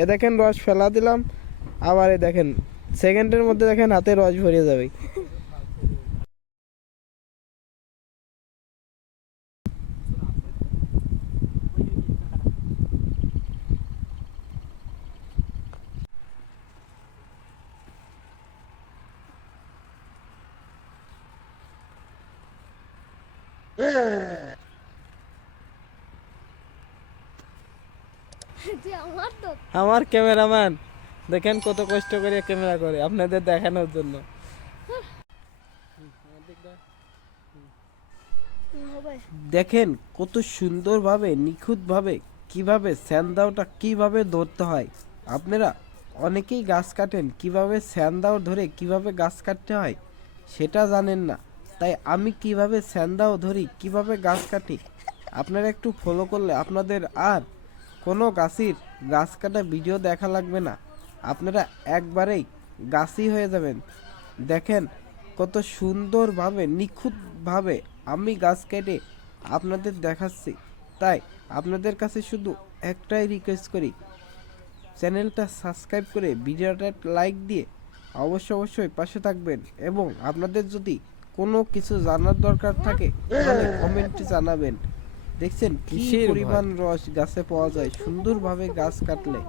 এ দেখেন রস ফেলা দিলাম, আবার এ দেখেন সেকেন্ডের মধ্যে দেখেন হাতে রস ভরিয়ে যাবে। তুই আমার ক্যামেরাম্যান। দেখেন কত কষ্ট করে ক্যামেরা করে, আপনাদের দেখানোর জন্য। দেখেন কত সুন্দরভাবে, নিখুঁতভাবে, কীভাবে স্যান্দাওটা কীভাবে ধরতে হয়। আপনারা অনেকেই গাছ কাটেন, কীভাবে স্যান্দাও ধরে কীভাবে গাছ কাটতে হয়, সেটা জানেন না। তাই আমি কীভাবে স্যান্দাও ধরি, কীভাবে গাছ কাটি, আপনারা একটু ফলো করলে আপনাদের আর কোনো গাছের গাছ কাটা ভিডিও দেখা লাগবে না। আপনারা একবারেই গাছই হয়ে যাবেন। দেখেন কত সুন্দরভাবে, নিখুঁতভাবে আমি গাছ কেটে আপনাদের দেখাচ্ছি। তাই আপনাদের কাছে শুধু একটাই রিকোয়েস্ট করি, চ্যানেলটা সাবস্ক্রাইব করে ভিডিওটা লাইক দিয়ে অবশ্য অবশ্যই পাশে থাকবেন এবং আপনাদের যদি কোনো কিছু জানার দরকার থাকে, তাহলে কমেন্টে জানাবেন। দেখছেন কি পরিমাণ রস গাছে পাওয়া যায়? সুন্দরভাবে গাছ কাটলে।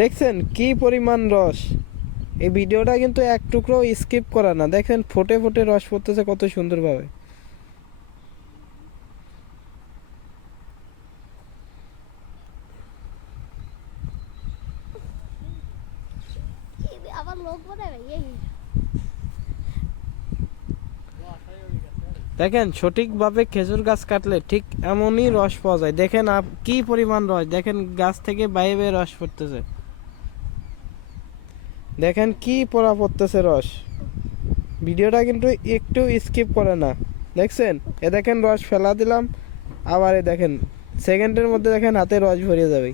দেখছেন কি পরিমাণ রস? এই ভিডিওটা কিন্তু এক টুকরো স্কিপ করা না। দেখেন ফোটে ফোটে রস পড়তেছে কত সুন্দরভাবে আবার লোক বোধ হয় এই দেখেন, সঠিকভাবে খেজুর গাছ কাটলে ঠিক এমনই রস পাওয়া যায়। দেখেন আপ কি পরিমাণ রস। দেখেন, গাছ থেকে বাইরে বাইরে রস পড়তেছে। দেখেন কি পড়া পড়তেছে রস। ভিডিওটা কিন্তু একটু স্কিপ করে না। দেখছেন? এ দেখেন রস ফেলা দিলাম। আবার এ দেখেন সেকেন্ডের মধ্যে দেখেন হাতে রস ভরিয়ে যাবে।